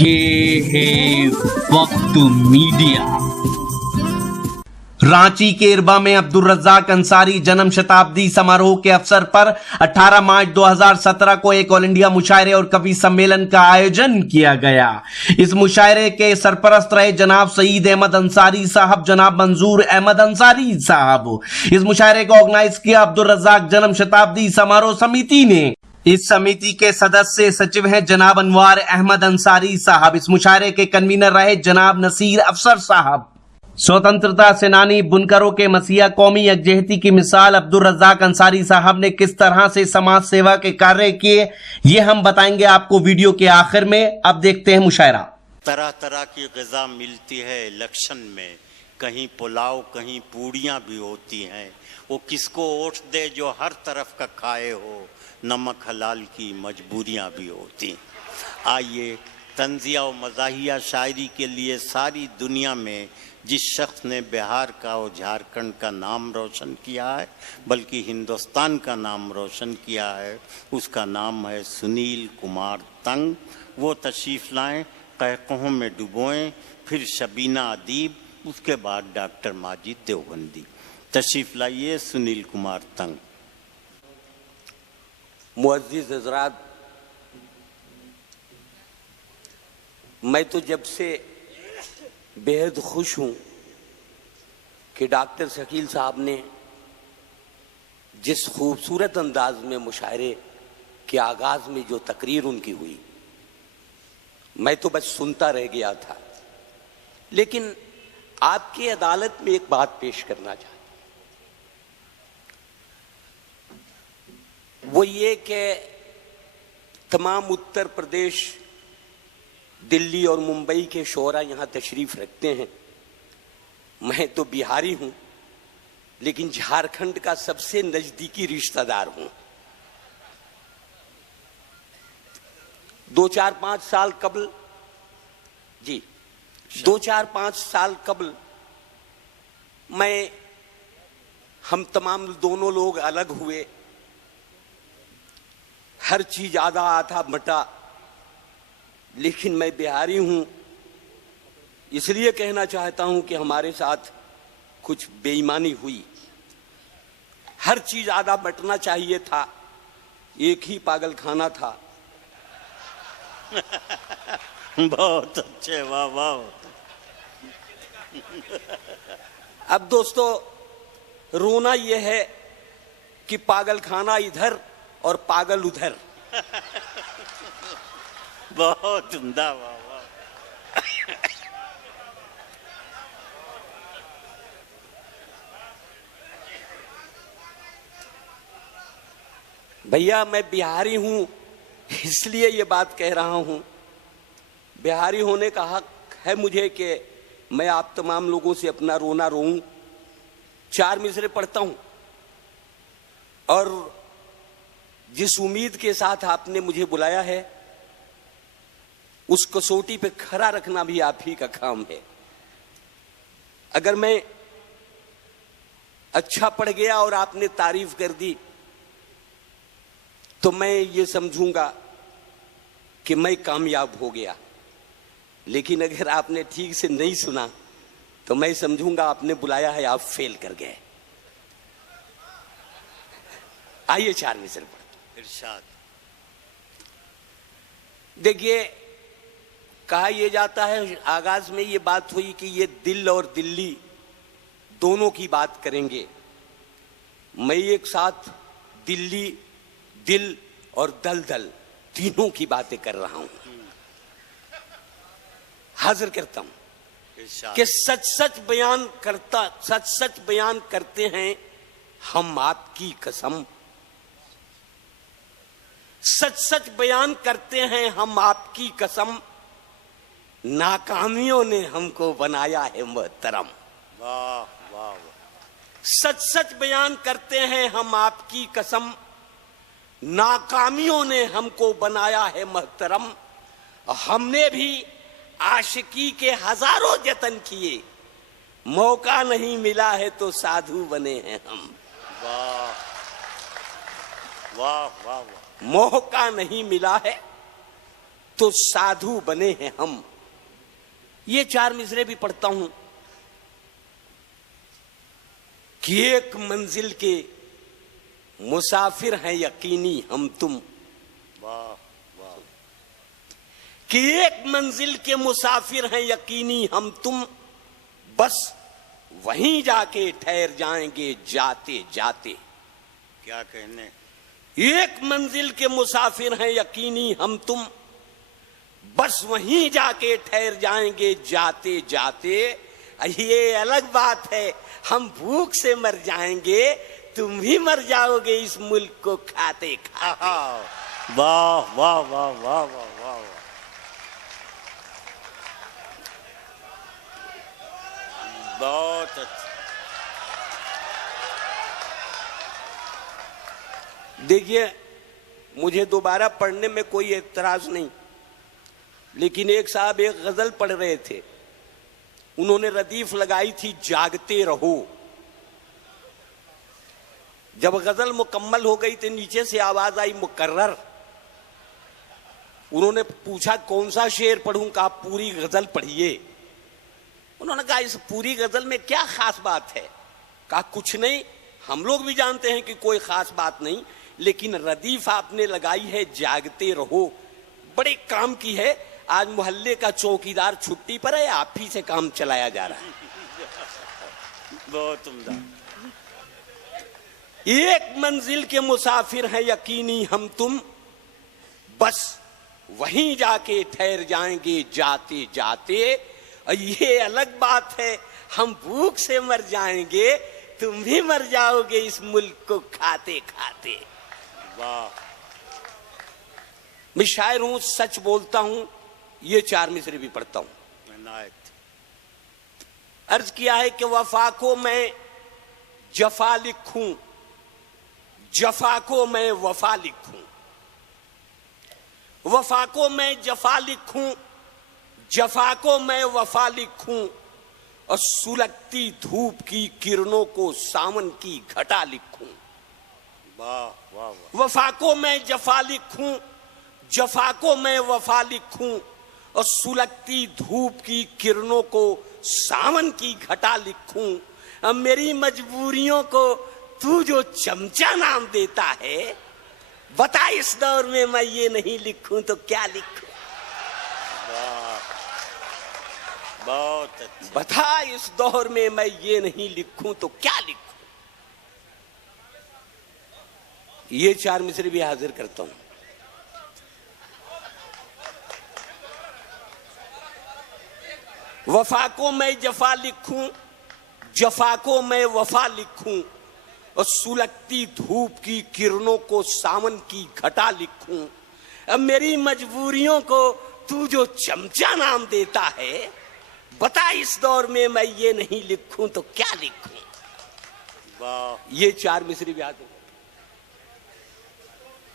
ये है वक्त मीडिया। रांची के इरबा में अब्दुल रज्जाक अंसारी जन्म शताब्दी समारोह के अवसर पर 18 मार्च 2017 को एक ऑल इंडिया मुशायरे और कवि सम्मेलन का आयोजन किया गया। इस मुशायरे के सरपरस्त रहे जनाब सईद अहमद अंसारी साहब, जनाब मंजूर अहमद अंसारी साहब। इस मुशायरे को ऑर्गेनाइज किया अब्दुल रज्जाक जन्म शताब्दी समारोह समिति ने। इस समिति के सदस्य सचिव हैं जनाब अनवार अहमद अंसारी साहब। इस मुशायरे के कन्वीनर रहे जनाब नसीर अफसर साहब। स्वतंत्रता सेनानी, बुनकरों के मसीहा, कौमी यकजहती की मिसाल अब्दुल रज्जाक अंसारी साहब ने किस तरह से समाज सेवा के कार्य किए, ये हम बताएंगे आपको वीडियो के आखिर में। अब देखते हैं मुशायरा। तरह तरह की ग़िज़ा मिलती है इलेक्शन में, कहीं पुलाव कहीं पूड़ियाँ भी होती हैं। वो किसको वोट दे जो हर तरफ का खाए हो, नमक हलाल की मजबूरियाँ भी होती। आइए तंज़िया और मज़ाहिया शायरी के लिए सारी दुनिया में जिस शख्स ने बिहार का और झारखंड का नाम रोशन किया है, बल्कि हिंदुस्तान का नाम रोशन किया है, उसका नाम है सुनील कुमार तंग। वो तशरीफ़ लाएँ, कहकों में डुबोएं, फिर शबीना अदीब, उसके बाद डॉक्टर माजिद देवबंदी। तशरीफ़ लाइए सुनील कुमार तंग। मुअज़्ज़िज़ हज़रात, मैं तो जब से बेहद खुश हूँ कि डॉक्टर शकील साहब ने जिस खूबसूरत अंदाज में मुशायरे के आगाज़ में जो तकरीर उनकी हुई, मैं तो बस सुनता रह गया था। लेकिन आपकी अदालत में एक बात पेश करना चाहता, वो ये कि तमाम उत्तर प्रदेश, दिल्ली और मुंबई के शोरा यहाँ तशरीफ़ रखते हैं। मैं तो बिहारी हूँ, लेकिन झारखंड का सबसे नज़दीकी रिश्तेदार हूँ। 2-4-5 साल कबल, जी 2-4-5 साल कबल हम तमाम दोनों लोग अलग हुए। हर चीज़ आधा आधा बटा, लेकिन मैं बिहारी हूँ, इसलिए कहना चाहता हूँ कि हमारे साथ कुछ बेईमानी हुई। हर चीज़ आधा बटना चाहिए था, एक ही पागल खाना था। बहुत अच्छे, वाह वाह। अब दोस्तों, रोना यह है कि पागल खाना इधर और पागल उधर। बहुत उम्दा, वाह वाह। भैया, मैं बिहारी हूं, इसलिए ये बात कह रहा हूं। बिहारी होने का हक है मुझे कि मैं आप तमाम लोगों से अपना रोना रोऊं। 4 मिसरे पढ़ता हूं, और जिस उम्मीद के साथ आपने मुझे बुलाया है, उस कसौटी पे खरा रखना भी आप ही का काम है। अगर मैं अच्छा पढ़ गया और आपने तारीफ कर दी, तो मैं ये समझूंगा कि मैं कामयाब हो गया। लेकिन अगर आपने ठीक से नहीं सुना, तो मैं समझूंगा आपने बुलाया है, आप फेल कर गए। आइए 4 मिसर पढ़ते। इरशाद। देखिए, कहा यह जाता है, आगाज में ये बात हुई कि ये दिल और दिल्ली दोनों की बात करेंगे। मैं एक साथ दिल्ली, दिल और दलदल तीनों की बातें कर रहा हूं। हाजिर करता हूं कि सच सच बयान करते हैं हम आपकी कसम। सच सच बयान करते हैं हम आपकी कसम, नाकामियों ने हमको बनाया है मोहतरम। वाह वाह। सच सच बयान करते हैं हम आपकी कसम, नाकामियों ने हमको बनाया है मोहतरम। हमने भी आशिकी के हजारों जतन किए, मौका नहीं मिला है तो साधु बने हैं हम। वाह वाह वाह वाह। मौका नहीं मिला है तो साधु बने हैं हम। ये 4 मिसरे भी पढ़ता हूं कि एक मंजिल के मुसाफिर हैं यकीनी हम तुम। वाह वाह। कि एक मंजिल के मुसाफिर हैं यकीनी हम तुम, बस वहीं जाके ठहर जाएंगे जाते जाते। क्या कहने। एक मंजिल के मुसाफिर हैं यकीनी हम तुम, बस वहीं जाके ठहर जाएंगे जाते जाते। ये अलग बात है, हम भूख से मर जाएंगे, तुम भी मर जाओगे इस मुल्क को खाते खाते। वाह वाह वाह वाह वाह वाह। बहुत अच्छा। देखिए, मुझे दोबारा पढ़ने में कोई एतराज नहीं, लेकिन एक साहब एक गजल पढ़ रहे थे, उन्होंने रदीफ लगाई थी जागते रहो। जब गजल मुकम्मल हो गई तो नीचे से आवाज आई मुकर्रर। उन्होंने पूछा कौन सा शेर पढ़ूं, कहा पूरी गजल पढ़िए। उन्होंने कहा इस पूरी गजल में क्या खास बात है? कहा कुछ नहीं, हम लोग भी जानते हैं कि कोई खास बात नहीं, लेकिन रदीफ आपने लगाई है जागते रहो, बड़े काम की है। आज मोहल्ले का चौकीदार छुट्टी पर है, आप ही से काम चलाया जा रहा है। बहुत उम्दा। एक मंजिल के मुसाफिर हैं यकीनी हम तुम, बस वहीं जाके ठहर जाएंगे जाते जाते। और ये अलग बात है, हम भूख से मर जाएंगे, तुम भी मर जाओगे इस मुल्क को खाते खाते। वाह। मैं शायर हूं, सच बोलता हूं। ये 4 मिसरे भी पढ़ता हूं। नायत। अर्ज किया है कि वफा को मैं जफा लिखूं, जफा को मैं वफा लिखूं, वफा को मैं जफा लिखूं, जफा को मैं वफा लिखूं, और सुलगती धूप की किरणों को सावन की घटा लिखूं। वाह वाह वाह। वफा को मैं जफा लिखूं, जफा को मैं वफा लिखूं, और सुलगती धूप की किरणों को सावन की घटा लिखूं। अब मेरी मजबूरियों को तू जो चमचा नाम देता है, बता इस दौर में मैं ये नहीं लिखूं तो क्या लिखूं? बहुत अच्छा। बता इस दौर में मैं ये नहीं लिखूं तो क्या लिखूं? ये 4 मिसरे भी हाजिर करता हूं। वफा को मैं जफा लिखूं, जफा को मैं वफा लिखूं, और सुलगती धूप की किरणों को सावन की घटा लिखूं। अब मेरी मजबूरियों को तू जो चमचा नाम देता है, बता इस दौर में मैं ये नहीं लिखूं तो क्या लिखूं? वाह। ये 4 मिसरे भी आते।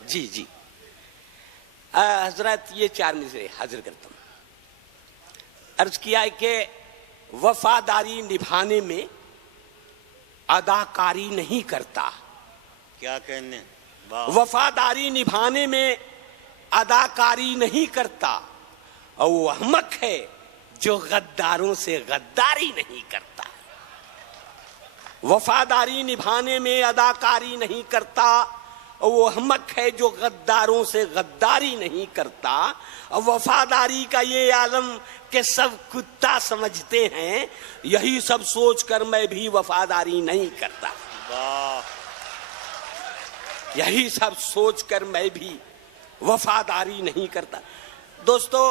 जी जी हजरत, ये 4 मिसरे हाजिर करता हूं। अर्ज किया है कि वफादारी निभाने में अदाकारी नहीं करता। क्या कहने। वाह। वफादारी निभाने में अदाकारी नहीं करता, और वो अहमक है जो गद्दारों से गद्दारी नहीं करता। वफादारी निभाने में अदाकारी नहीं करता, और वो अहमक है जो गद्दारों से गद्दारी नहीं करता। और वफादारी का ये आलम के सब कुत्ता समझते हैं, यही सब सोचकर मैं भी वफादारी नहीं करता। वाह। यही सब सोचकर मैं भी वफादारी नहीं करता। दोस्तों,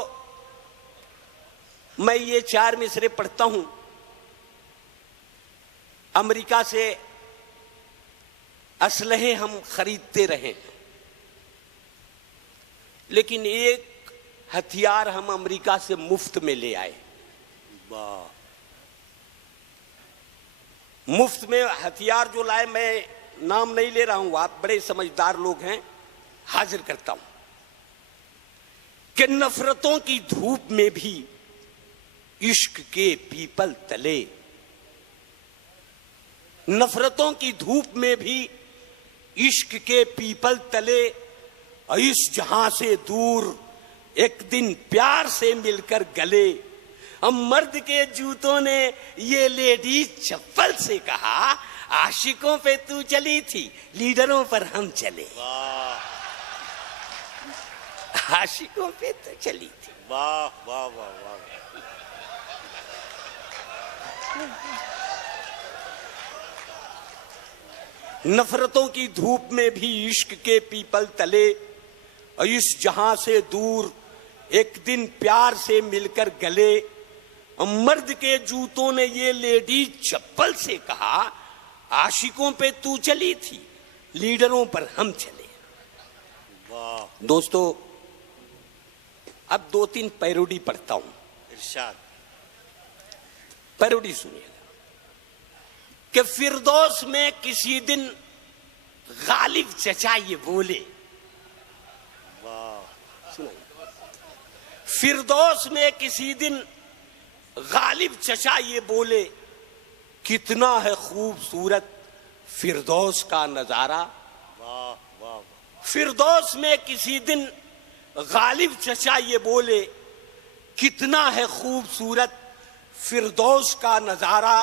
मैं ये 4 मिसरे पढ़ता हूं। अमेरिका से असलहे हम खरीदते रहे, लेकिन एक हथियार हम अमेरिका से मुफ्त में ले आए। वाह। मुफ्त में हथियार जो लाए, मैं नाम नहीं ले रहा हूं, आप बड़े समझदार लोग हैं, हाजिर करता हूं कि नफरतों की धूप में भी इश्क के पीपल तले, नफरतों की धूप में भी इश्क के पीपल तले, इस जहां से दूर एक दिन प्यार से मिलकर गले, हम मर्द के जूतों ने ये लेडीज चप्पल से कहा, आशिकों पे तू चली थी, लीडरों पर हम चले। आशिकों पे तो चली थी। वाह वाह वाह वाह। नफरतों की धूप में भी इश्क के पीपल तले, और इस जहां से दूर एक दिन प्यार से मिलकर गले, मर्द के जूतों ने ये लेडीज चप्पल से कहा, आशिकों पे तू चली थी, लीडरों पर हम चले। वाह। दोस्तों, अब 2-3 पैरोडी पढ़ता हूं। इरशाद। पैरोडी सुनिएगा कि फिरदौस में किसी दिन गालिब चचा ये बोले। वाह। सुनाइए। फिरदौस में किसी दिन गालिब चचा ये बोले, कितना है खूबसूरत फिरदौस का नजारा। वाह वाह। फिरदौस में किसी दिन गालिब चचा ये बोले, कितना है खूबसूरत फिरदौस का नजारा।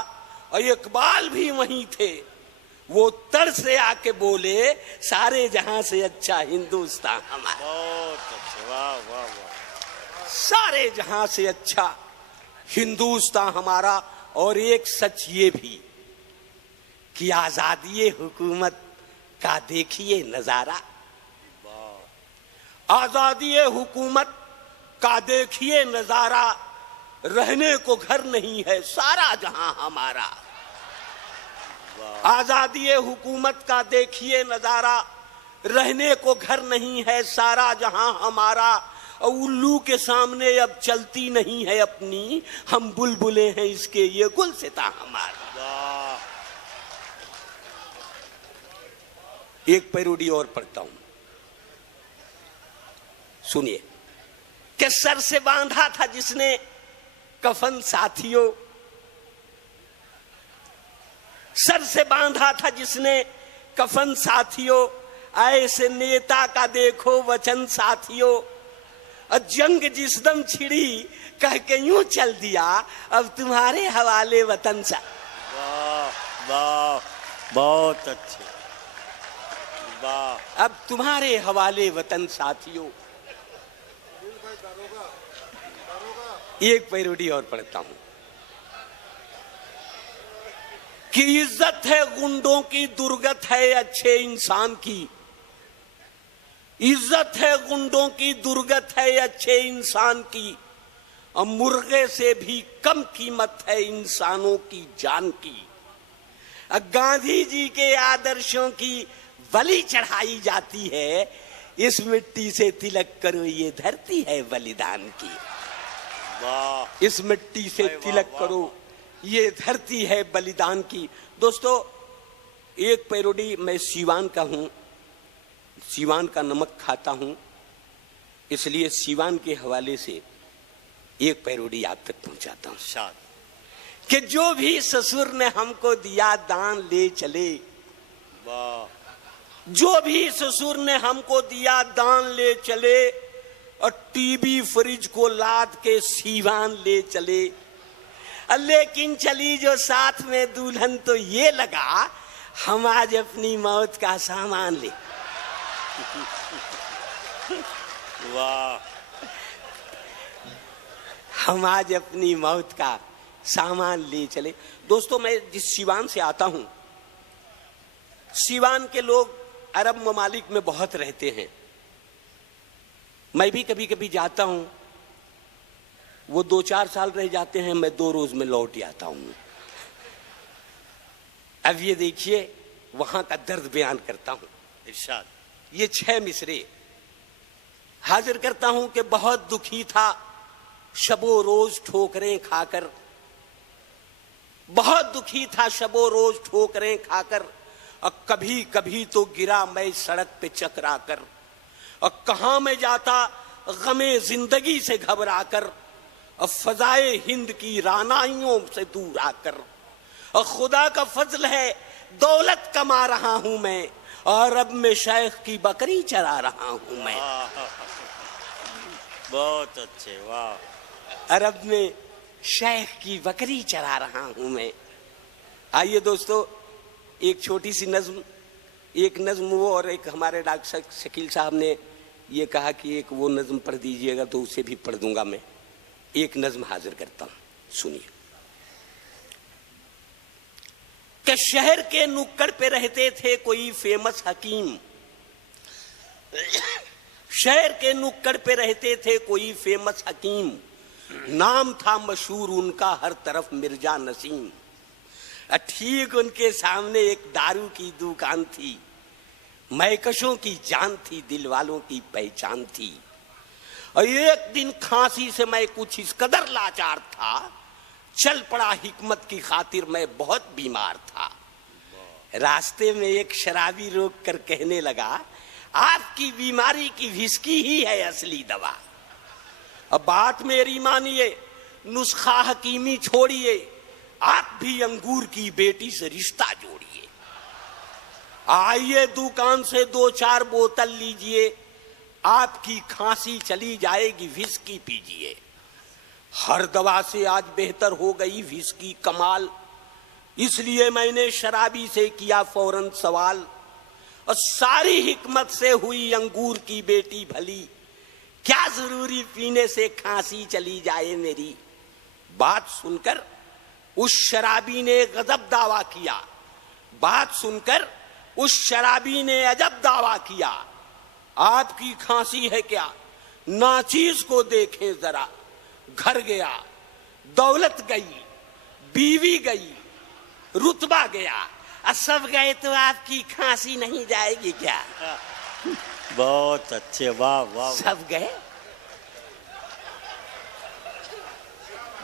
और इकबाल भी वहीं थे, वो तर से आके बोले, सारे जहां से अच्छा हिंदुस्तान हमारा। बहुत अच्छे। वाह वाह वाह। सारे जहां से अच्छा हिंदुस्तान हमारा। और एक सच ये भी कि आजादी हुकूमत का देखिए नजारा। आजादी हुकूमत का देखिए नजारा, रहने को घर नहीं है सारा जहां हमारा। आजादी हुकूमत का देखिए नजारा, रहने को घर नहीं है सारा जहां हमारा। और उल्लू के सामने अब चलती नहीं है अपनी, हम बुलबुले हैं इसके ये गुलसिता हमारा। एक पैरोडी और पढ़ता हूं, सुनिए। कि सर से बांधा था जिसने कफन साथियों, सर से बांधा था जिसने कफन साथियों, ऐसे नेता का देखो वचन साथियों। और जंग जिस दम छिड़ी कह के यूं चल दिया, अब तुम्हारे हवाले वतन सा। वाह वाह, बहुत अच्छे। वाह। अब तुम्हारे हवाले वतन साथियों। एक पैरोडी और पढ़ता हूं कि इज्जत है गुंडों की, दुर्गत है अच्छे इंसान की। इज्जत है गुंडों की, दुर्गत है अच्छे इंसान की। और मुर्गे से भी कम कीमत है इंसानों की जान की। गांधी जी के आदर्शों की बलि चढ़ाई जाती है, इस मिट्टी से तिलक करो ये धरती है बलिदान की। वाह। इस मिट्टी से तिलक करो ये धरती है बलिदान की। दोस्तों, एक पैरोडी, मैं सीवान का हूं, सीवान का नमक खाता हूं, इसलिए सीवान के हवाले से एक पैरोडी आप तक पहुंचाता हूं। शाद। कि जो भी ससुर ने हमको दिया दान ले चले। वाह। जो भी ससुर ने हमको दिया दान ले चले, और टीवी फ्रिज को लाद के सीवान ले चले। लेकिन चली जो साथ में दुल्हन तो ये लगा, हम आज अपनी मौत का सामान ले। वाह। हम आज अपनी मौत का सामान ले चले। दोस्तों, मैं जिस सीवान से आता हूं, सीवान के लोग अरब ममालिक में बहुत रहते हैं। मैं भी कभी कभी जाता हूं, वो 2-4 साल रह जाते हैं, मैं 2 रोज में लौट आता हूं। अब ये देखिए, वहां का दर्द बयान करता हूं। इरशाद। ये 6 मिसरे हाजिर करता हूं कि बहुत दुखी था शबो रोज ठोकरें खाकर। बहुत दुखी था शबो रोज ठोकरें खाकर। और कभी कभी तो गिरा मैं सड़क पे चकरा कर। और कहां मैं जाता गमे जिंदगी से घबरा कर। और फजाए हिंद की रानाइयों से दूर आकर। और खुदा का फजल है दौलत कमा रहा हूं मैं, और अब मैं शेख की बकरी चरा रहा हूं मैं। बहुत अच्छे, वाह। अरब में शेख की बकरी चरा रहा हूं मैं। आइए दोस्तों, एक छोटी सी नज्म, एक नज्म वो, और एक हमारे डॉक्टर शकील साहब ने ये कहा कि एक वो नज्म पढ़ दीजिएगा, तो उसे भी पढ़ दूंगा मैं। एक नज्म हाजिर करता हूं, सुनिए। कि शहर के नुक्कड़ पे रहते थे कोई फेमस हकीम, शहर के नुक्कड़ पे रहते थे कोई फेमस हकीम, नाम था मशहूर उनका हर तरफ मिर्जा नसीम। ठीक उनके सामने एक दारू की दुकान थी, मैकशों की जान थी, दिल वालों की पहचान थी। और एक दिन खांसी से मैं कुछ इस कदर लाचार था, चल पड़ा हिकमत की खातिर मैं बहुत बीमार था। रास्ते में एक शराबी रोक कर कहने लगा, आपकी बीमारी की विस्की ही है असली दवा। अब बात मेरी मानिए, नुस्खा हकीमी छोड़िए, आप भी अंगूर की बेटी से रिश्ता जोड़िए। आइए दुकान से 2-4 बोतल लीजिए, आपकी खांसी चली जाएगी, विस्की पीजिए। हर दवा से आज बेहतर हो गई विस्की कमाल, इसलिए मैंने शराबी से किया फौरन सवाल, और सारी हिकमत से हुई अंगूर की बेटी भली, क्या जरूरी पीने से खांसी चली जाए मेरी। बात सुनकर उस शराबी ने गजब दावा किया, बात सुनकर उस शराबी ने अजब दावा किया, आपकी खांसी है क्या, नाचीज को देखें जरा। घर गया, दौलत गई, बीवी गई, रुतबा गया, सब गए तो आपकी खांसी नहीं जाएगी क्या। बहुत अच्छे, वाह वाह। सब गए।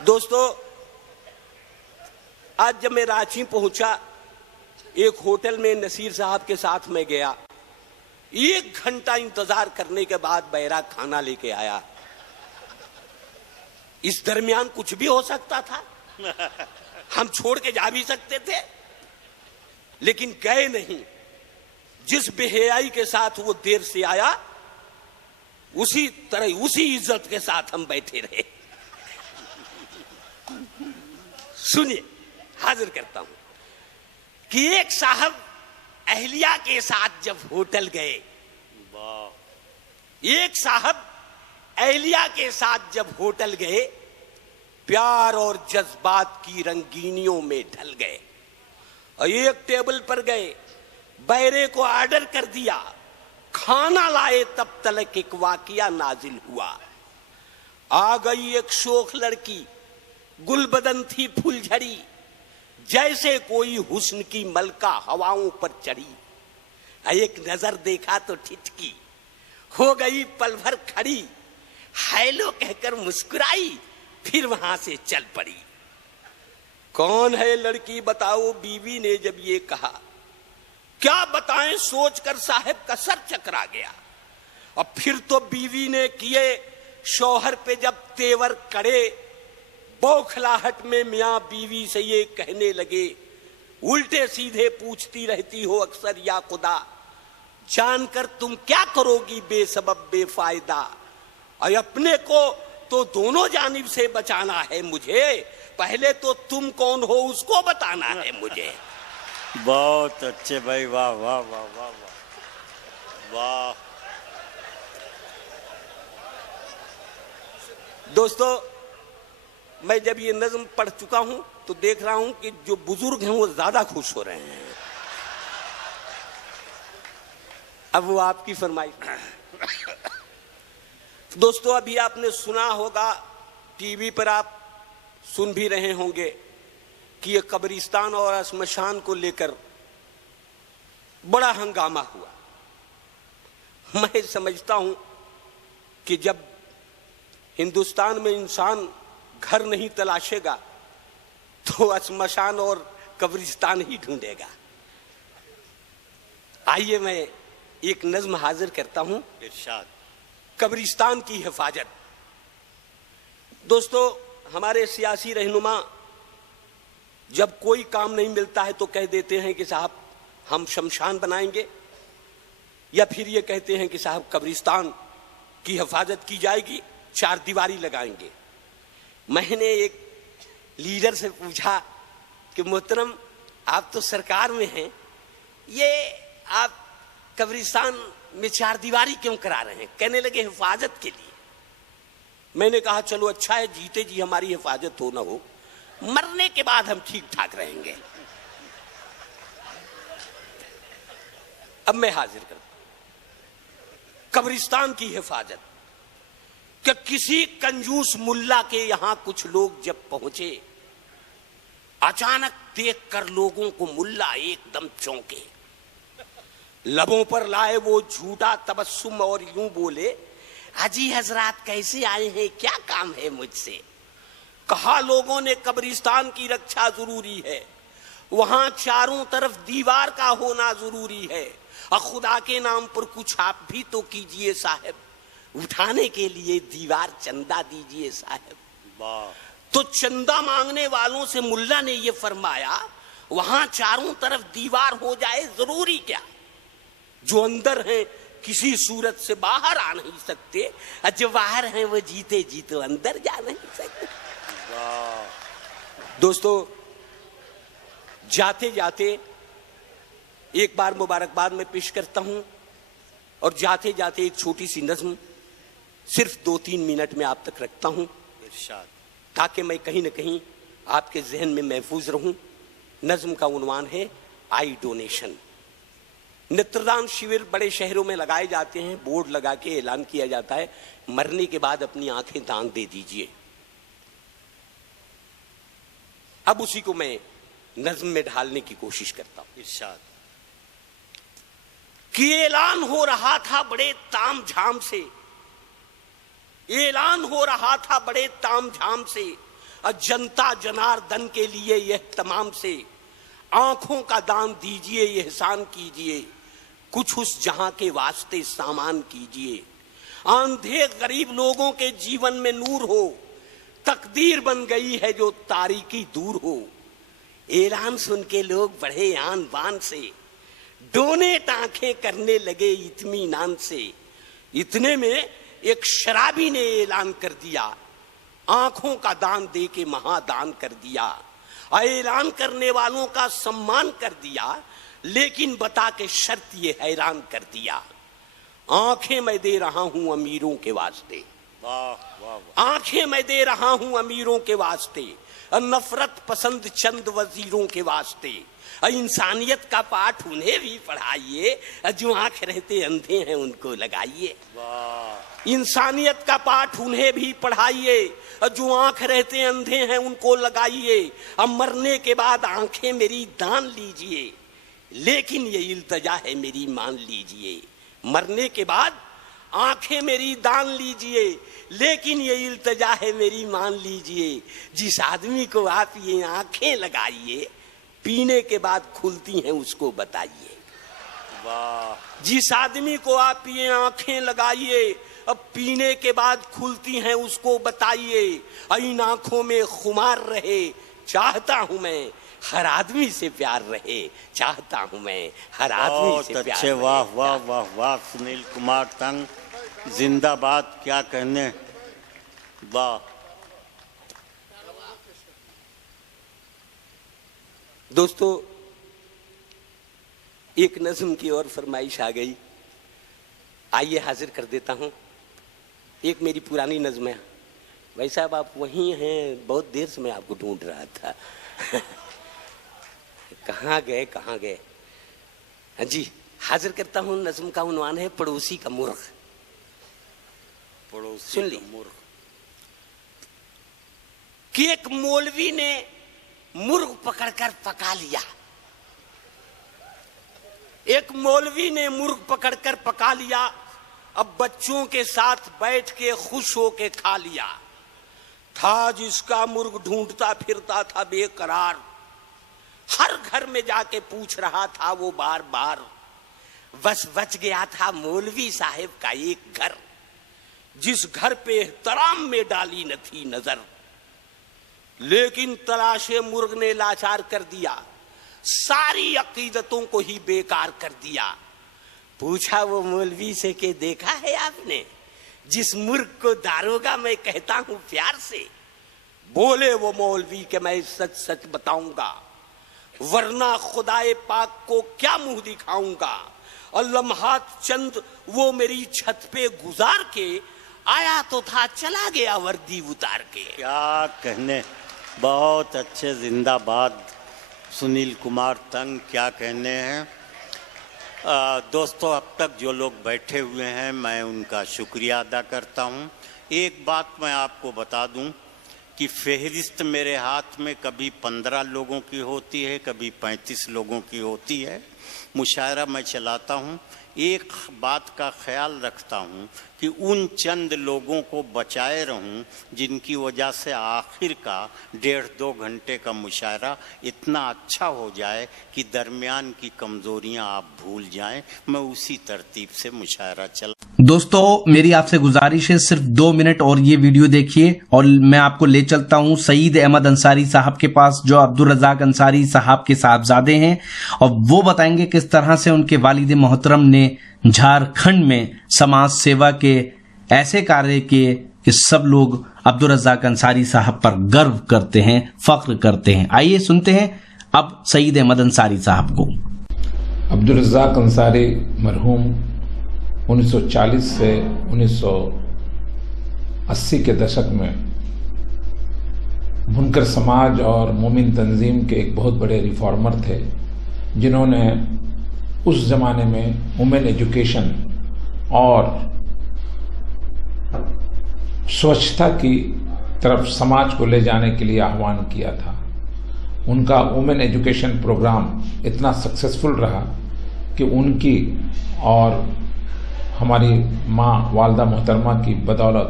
दोस्तों, आज जब मैं रांची पहुंचा, एक होटल में नसीर साहब के साथ में गया। 1 घंटा इंतजार करने के बाद बैरा खाना लेके आया। इस दरमियान कुछ भी हो सकता था, हम छोड़ के जा भी सकते थे, लेकिन गए नहीं। जिस बेहयाई के साथ वो देर से आया, उसी तरह उसी इज्जत के साथ हम बैठे रहे। सुनिए, हाजिर करता हूं कि एक साहब अहलिया के साथ जब होटल गए, एक साहब अहलिया के साथ जब होटल गए, प्यार और जज्बात की रंगीनियों में ढल गए। और एक टेबल पर गए, बैरे को ऑर्डर कर दिया, खाना लाए तब तलक एक वाकिया नाजिल हुआ। आ गई एक शोख लड़की, गुलबदन थी फुलझड़ी, जैसे कोई हुस्न की मलका हवाओं पर चढ़ी। एक नजर देखा तो ठिठकी, हो गई पल भर खड़ी, हेलो कहकर मुस्कुराई, फिर वहां से चल पड़ी। कौन है लड़की बताओ, बीवी ने जब ये कहा, क्या बताएं सोचकर साहब का सर चकरा गया। और फिर तो बीवी ने किए शौहर पे जब तेवर कड़े, बौखलाहट में मियां बीवी से ये कहने लगे, उल्टे सीधे पूछती रहती हो अक्सर या खुदा, जानकर तुम क्या करोगी बेसबब बेफायदा। और अपने को तो दोनों जानिब से बचाना है मुझे, पहले तो तुम कौन हो उसको बताना है मुझे। बहुत अच्छे भाई, वाह वाह वाह वाह वाह वाह। दोस्तों, मैं जब ये नज्म पढ़ चुका हूं तो देख रहा हूं कि जो बुजुर्ग हैं वो ज्यादा खुश हो रहे हैं। अब वो आपकी फरमाइश। दोस्तों, अभी आपने सुना होगा, टीवी पर आप सुन भी रहे होंगे कि ये कब्रिस्तान और श्मशान को लेकर बड़ा हंगामा हुआ। मैं समझता हूं कि जब हिंदुस्तान में इंसान घर नहीं तलाशेगा तो श्मशान और कब्रिस्तान ही ढूंढेगा। आइए मैं एक नज्म हाजिर करता हूं, इरशाद। कब्रिस्तान की हिफाजत। दोस्तों, हमारे सियासी रहनुमा जब कोई काम नहीं मिलता है तो कह देते हैं कि साहब हम शमशान बनाएंगे, या फिर ये कहते हैं कि साहब कब्रिस्तान की हिफाजत की जाएगी, चार दीवारी लगाएंगे। मैंने एक लीडर से पूछा कि मोहतरम आप तो सरकार में हैं, ये आप कब्रिस्तान में चार दीवारी क्यों करा रहे हैं? कहने लगे हिफाजत के लिए। मैंने कहा चलो अच्छा है, जीते जी हमारी हिफाजत हो ना हो, मरने के बाद हम ठीक ठाक रहेंगे। अब मैं हाजिर करता हूं कब्रिस्तान की हिफाजत। कि किसी कंजूस मुल्ला के यहां कुछ लोग जब पहुंचे, अचानक देखकर लोगों को मुल्ला एकदम चौंके। लबों पर लाए वो झूठा तबस्सुम और यूं बोले, हाजी हजरात कैसे आए हैं, क्या काम है मुझसे? कहा लोगों ने कब्रिस्तान की रक्षा जरूरी है, वहां चारों तरफ दीवार का होना जरूरी है, और खुदा के नाम पर कुछ आप भी तो कीजिए साहब, उठाने के लिए दीवार चंदा दीजिए साहब। वाह। तो चंदा मांगने वालों से मुल्ला ने यह फरमाया, वहां चारों तरफ दीवार हो जाए जरूरी क्या? जो अंदर हैं किसी सूरत से बाहर आ नहीं सकते, और जो बाहर हैं वो जीते जी तो अंदर जा नहीं सकते। दोस्तों, जाते जाते एक बार मुबारकबाद में पेश करता हूं, और जाते जाते एक छोटी सी नज्म सिर्फ 2-3 मिनट में आप तक रखता हूं, इरशाद। ताकि मैं कहीं ना कहीं आपके जहन में महफूज रहूं। नज्म का उन्वान है आई डोनेशन। नेत्रदान शिविर बड़े शहरों में लगाए जाते हैं, बोर्ड लगा के ऐलान किया जाता है, मरने के बाद अपनी आंखें दान दे दीजिए। अब उसी को मैं नज्म में ढालने की कोशिश करता हूं। इरशाद। कि ऐलान हो रहा था बड़े तामझाम से, ऐलान हो रहा था बड़े तामझाम से, जनता जनार्दन के लिए यह तमाम से, आंखों का दान दीजिए, एहसान कीजिए, कुछ उस जहां के वास्ते सामान कीजिए। आंधे गरीब लोगों के जीवन में नूर हो, तकदीर बन गई है जो तारीकी दूर हो। ऐलान सुन के लोग बढ़े आन बान से, डोनेट आंखें करने लगे इत्मीनान से। इतने में एक शराबी ने ऐलान कर दिया, आंखों का दान दे के महादान कर दिया। ऐलान करने वालों का सम्मान कर दिया, लेकिन बता के शर्त ये हैरान कर दिया, आंखें मैं दे रहा हूं अमीरों के वास्ते। वाह वाह वाह। आंखें मैं दे रहा हूं अमीरों के वास्ते, नफरत पसंद चंद वजीरों के वास्ते। इंसानियत का पाठ उन्हें भी पढ़ाइए, जो आंख रहते अंधे हैं उनको लगाइए। वाह। इंसानियत का पाठ उन्हें भी पढ़ाइए, जो आंख रहते अंधे हैं उनको लगाइए। अब मरने के बाद आंखें मेरी दान लीजिए, लेकिन ये इल्तजा है मेरी मान लीजिए। मरने के बाद आंखें मेरी दान लीजिए, लेकिन ये इल्तजा है मेरी मान लीजिए। जिस आदमी को आप ये आंखें लगाइए, पीने के बाद खुलती हैं उसको बताइए। वाह। जिस आदमी को आप ये आंखें लगाइए, अब पीने के बाद खुलती हैं उसको बताइए। इन आंखों में खुमार रहे, चाहता हूं मैं हर आदमी से प्यार रहे, चाहता हूं मैं हर आदमी से प्यार रहे। अच्छे, वाह वाह वाह वाह। सुनील कुमार तंग जिंदाबाद, क्या कहने। वाह। दोस्तों, एक नज्म की और फरमाइश आ गई, आइए हाजिर कर देता हूं। एक मेरी पुरानी नज्म है। भाई साहब आप वहीं हैं, बहुत देर से मैं आपको ढूंढ रहा था। कहाँ गए कहाँ गए? हाँ जी, हाजिर करता हूं। नज्म का उन्वान है पड़ोसी का मुर्ग। पड़ोसी सुन ली। का मुर्ग। कि एक मौलवी ने मुर्ग पकड़कर पका लिया। एक मौलवी ने मुर्ग पकड़कर पका लिया, अब बच्चों के साथ बैठ के खुश होके खा लिया। था जिसका मुर्ग ढूंढता फिरता था बेकरार, हर घर में जाके पूछ रहा था वो बार बार। बस बच गया था मौलवी साहब का एक घर, जिस घर पे एहतराम में डाली न थी नजर। लेकिन तलाशे मुर्ग ने लाचार कर दिया, सारी अकीदतों को ही बेकार कर दिया। पूछा वो मौलवी से कि देखा है आपने, जिस मूर्ख को दारोगा मैं कहता हूं प्यार से, बोले वो मौलवी के मैं सच सच बताऊंगा, वरना खुदाए पाक को क्या मुंह दिखाऊंगा। और लम्हात चंद वो मेरी छत पे गुजार के, आया तो था चला गया वर्दी उतार के। क्या कहने, बहुत अच्छे, जिंदाबाद सुनील कुमार तंग, क्या कहने हैं। दोस्तों, अब तक जो लोग बैठे हुए हैं मैं उनका शुक्रिया अदा करता हूं। एक बात मैं आपको बता दूं कि फहरिस्त मेरे हाथ में कभी 15 लोगों की होती है, कभी 35 लोगों की होती है। मुशायरा मैं चलाता हूं, एक बात का ख्याल रखता हूं कि उन चंद लोगों को बचाए रहूं जिनकी वजह से आखिर का 1.5-2 घंटे का मुशायरा इतना अच्छा हो जाए कि दरमियान की कमजोरियां आप भूल जाएं। मैं उसी तरतीब से मुशायरा चला। दोस्तों, मेरी आपसे गुजारिश है, सिर्फ 2 मिनट और ये वीडियो देखिए और मैं आपको ले चलता हूं सईद अहमद अंसारी साहब के पास, जो अब्दुल रज़ाक अंसारी साहब के साहबजादे हैं, और वो बताएंगे किस तरह से उनके वालिद मोहतरम ने झारखंड में समाज सेवा के ऐसे कार्य किए कि सब लोग अब्दुल रज़ाक अंसारी साहब पर गर्व करते हैं, फख्र करते हैं। आइए सुनते हैं अब सईद अहमद अंसारी साहब को। अब्दुल रज़ाक अंसारी मरहूम 1940 से 1980 के दशक में बुनकर समाज और मोमिन तंजीम के एक बहुत बड़े रिफॉर्मर थे, जिन्होंने उस जमाने में वुमेन एजुकेशन और स्वच्छता की तरफ समाज को ले जाने के लिए आह्वान किया था। उनका वुमेन एजुकेशन प्रोग्राम इतना सक्सेसफुल रहा कि उनकी और हमारी माँ वालदा मोहतरमा की बदौलत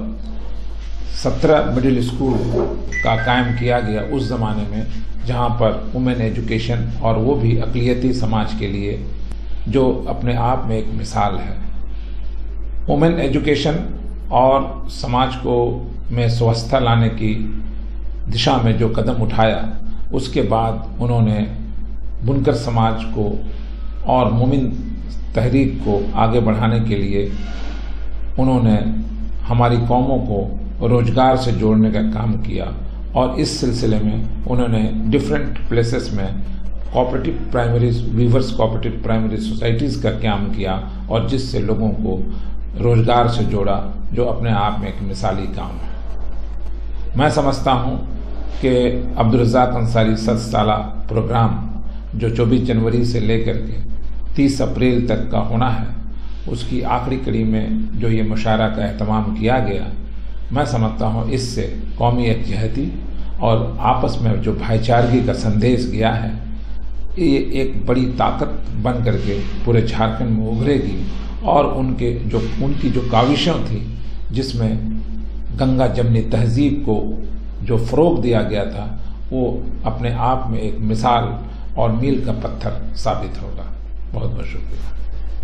17 मिडिल स्कूल का कायम किया गया उस ज़माने में, जहाँ पर वुमेन एजुकेशन, और वो भी अक़लियती समाज के लिए, जो अपने आप में एक मिसाल है। वुमेन एजुकेशन और समाज को में स्वच्छता लाने की दिशा में जो कदम उठाया, उसके बाद उन्होंने बुनकर समाज को और मोमिन तहरीक को आगे बढ़ाने के लिए उन्होंने हमारी कौमों को रोजगार से जोड़ने का काम किया, और इस सिलसिले में उन्होंने डिफरेंट प्लेसेस में cooperative primaries, weavers cooperative primary societies का काम किया, और जिससे लोगों को रोजगार से जोड़ा, जो अपने आप में एक मिसाली काम है। मैं समझता हूँ कि अब्दुल रज़ाक अंसारी 7 साला प्रोग्राम जो 24 जनवरी से लेकर के 30 अप्रैल तक का होना है, उसकी आखिरी कड़ी में जो ये मुशायरा का एहतमाम किया गया, मैं समझता हूँ इससे कौमी यकजहती और आपस में जो भाईचारगी का संदेश गया है, ये एक बड़ी ताकत बन करके पूरे झारखंड में उभरेगी, और उनकी जो काविशों थी, जिसमें गंगा जमनी तहजीब को जो फ़रोग़ दिया गया था, वो अपने आप में एक मिसाल और मील का पत्थर साबित होगा। बहुत बहुत शुक्रिया।